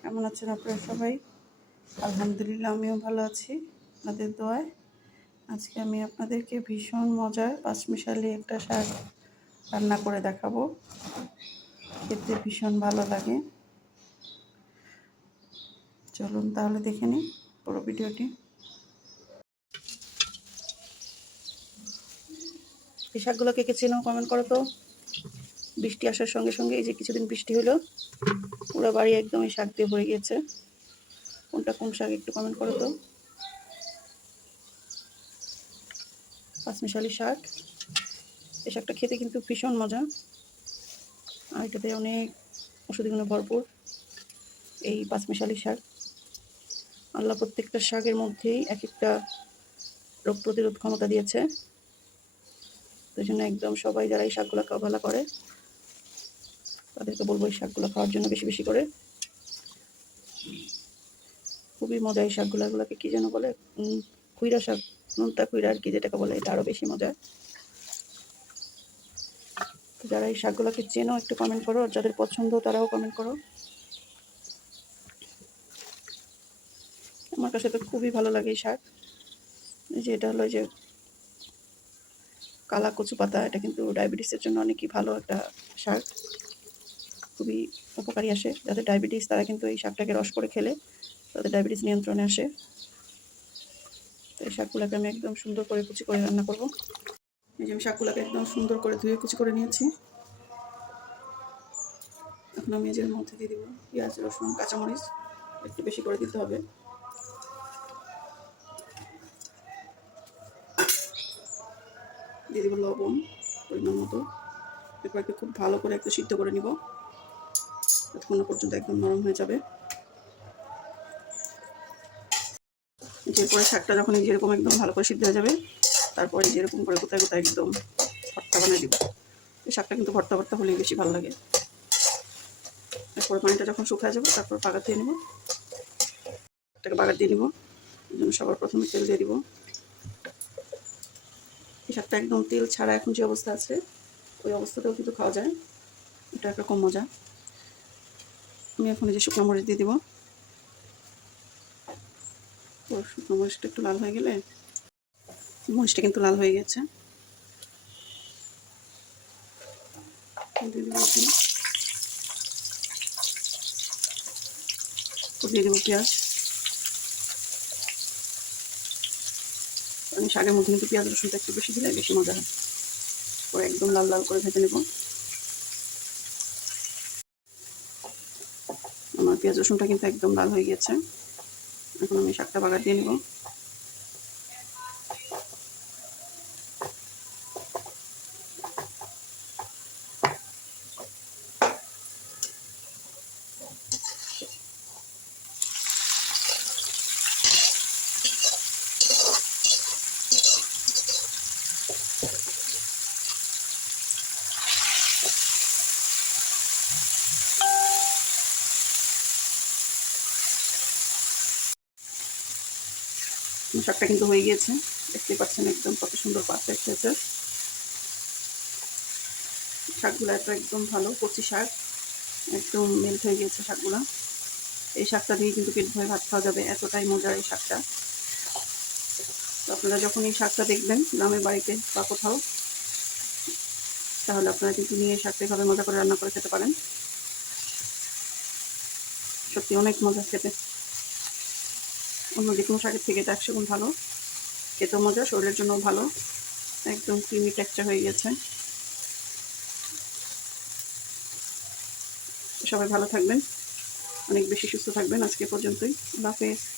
কেমন আছেন আপনারা সবাই? আলহামদুলিল্লাহ, আমিও ভালো আছি। আপনাদের দোয়ায়। আজকে আমি আপনাদেরকে ভীষণ মজার পাঁচমিশালি একটা শাক রান্না করে দেখাবো। খেতে ভীষণ ভালো লাগে। চলুন তাহলে দেখে নিই পুরো ভিডিওটি। এই শাকগুলো কে কে চেনো কমেন্ট করো তো। বৃষ্টি আসার সঙ্গে সঙ্গে এই যে কিছুদিন বৃষ্টি হলো, পুরো বাড়ি একদম এই শাক দিয়ে ভরে গিয়েছে কোনটা কোন শাক একটু কমেন্ট করো তো। পাঁচমিশালি শাক। এই শাকটা খেতে কিন্তু ভীষণ মজা। আর এটাতে অনেক ওষুধি গুণে ভরপুর। এই পাঁচমিশালি শাক। আল্লাহ প্রত্যেকটা শাকের মধ্যেই এক একটা রোগ প্রতিরোধ ক্ষমতা দিয়েছে। তো জন্য একদম সবাই যারা এই শাকগুলোকে অবহেলা করে তাদেরকে বলব এই শাকগুলো খাওয়ার জন্য বেশি বেশি করে। খুবই মজা এই শাকগুলো, এগুলোকে কী যেন বলে? খুইরা শাক, নুনতা খুইরা আর কি যেটাকে বলে, এটা আরও বেশি মজা তো যারা এই শাকগুলোকে চেনো, একটু কমেন্ট করো, আর যাদের পছন্দ, তারাও কমেন্ট করো। আমার কাছে তো খুবই ভালো লাগে এই শাক। এই যে এটা হলো যে কালা কচু পাতা এটা কিন্তু ডায়াবেটিসের জন্য অনেকই ভালো একটা শাক। খুবই উপকারী আসে। যাদের ডায়াবেটিস তারা কিন্তু এই শাকটাকে রস করে খেলে, তাদের ডায়াবেটিস নিয়ন্ত্রণে আসে। তো এই শাকগুলোকে আমি একদম সুন্দর করে কুচি করে রান্না করব। এই যে আমি শাকগুলোকে একদম সুন্দর করে ধুয়ে কুচি করে নিয়েছি। এখন আমি এর মধ্যে দিয়ে দিব পেঁয়াজ, রসুন, কাঁচামরিচ। একটু বেশি করে দিতে হবে। দিয়ে দিব লবণ পরিমাণ মতো। একটু খুব ভালো করে একটু সিদ্ধ করে নিব। ততক্ষণ পর্যন্ত একদম নরম হয়ে যাবে। এরপরে শাকটা যখন যেরকম একদম ভালো করে সিদ্ধ হয়ে যাবে, তারপরে যেরকম করে কোথায় কোথায় একদম ভর্তা বানিয়ে দিব। এই শাকটা কিন্তু ভর্তা ভর্তা হলেই বেশি ভালো লাগে। তারপরে পানিটা যখন শুকায় যাবে, তারপর পাকা দিয়ে নেব। এটাকে বাগার দিয়ে নিব। এই জন্য সবার প্রথমে তেল দিয়ে দিব। এই শাকটা একদম তেল ছাড়া এখন যে অবস্থা আছে, ওই অবস্থাতেও কিন্তু খাওয়া যায়। এটা একরকম মজা। আমি এখন যে শুকনো মরিচ দিয়ে দিব। শুকনো মরিচটা একটু লাল হয়ে গেলে মরিচটা কিন্তু লাল হয়ে গেছে। দিয়ে দিব পেঁয়াজ। আমি শাকের মধ্যে কিন্তু পেঁয়াজ রসুনটা একটু বেশি দিলে বেশি মজা হয়। একদম লাল লাল করে ভেজে নেব। আমার পেঁয়াজ রসুনটা কিন্তু একদম লাল হয়ে গেছে। এখন আমি শাকটা বাগার দিয়ে নেব। শাকটা কিন্তু হয়ে গিয়েছে। দেখতে পাচ্ছেন একদম কত সুন্দর পারফেক্ট হয়েছে। শাকগুলো এত একদম ভালো, কচি শাক। একদম মেল্ট হয়ে গিয়েছে শাকগুলো। এই শাকটা দিয়ে কিন্তু পেট ভরে ভাত খাওয়া যাবে, এতটাই মজার এই শাকটা। তো আপনারা যখন এই শাকটা দেখবেন গ্রামের বাড়িতে বা কোথাও, তাহলে আপনারা কিন্তু নিয়ে এই শাকটা এভাবে মজা করে রান্না করে খেতে পারেন। সত্যি অনেক মজা খেতে। অন্য যে কোনো শাকের থেকে এটা একশো গুণ ভালো। খেতে মজা, শরীরের জন্য ভালো। একদম ক্রিমি টেক্সচার হয়ে গেছে। সবাই ভালো থাকবেন। অনেক বেশি সুস্থ থাকবেন আজকে পর্যন্তই। আল্লাহ হাফেজ।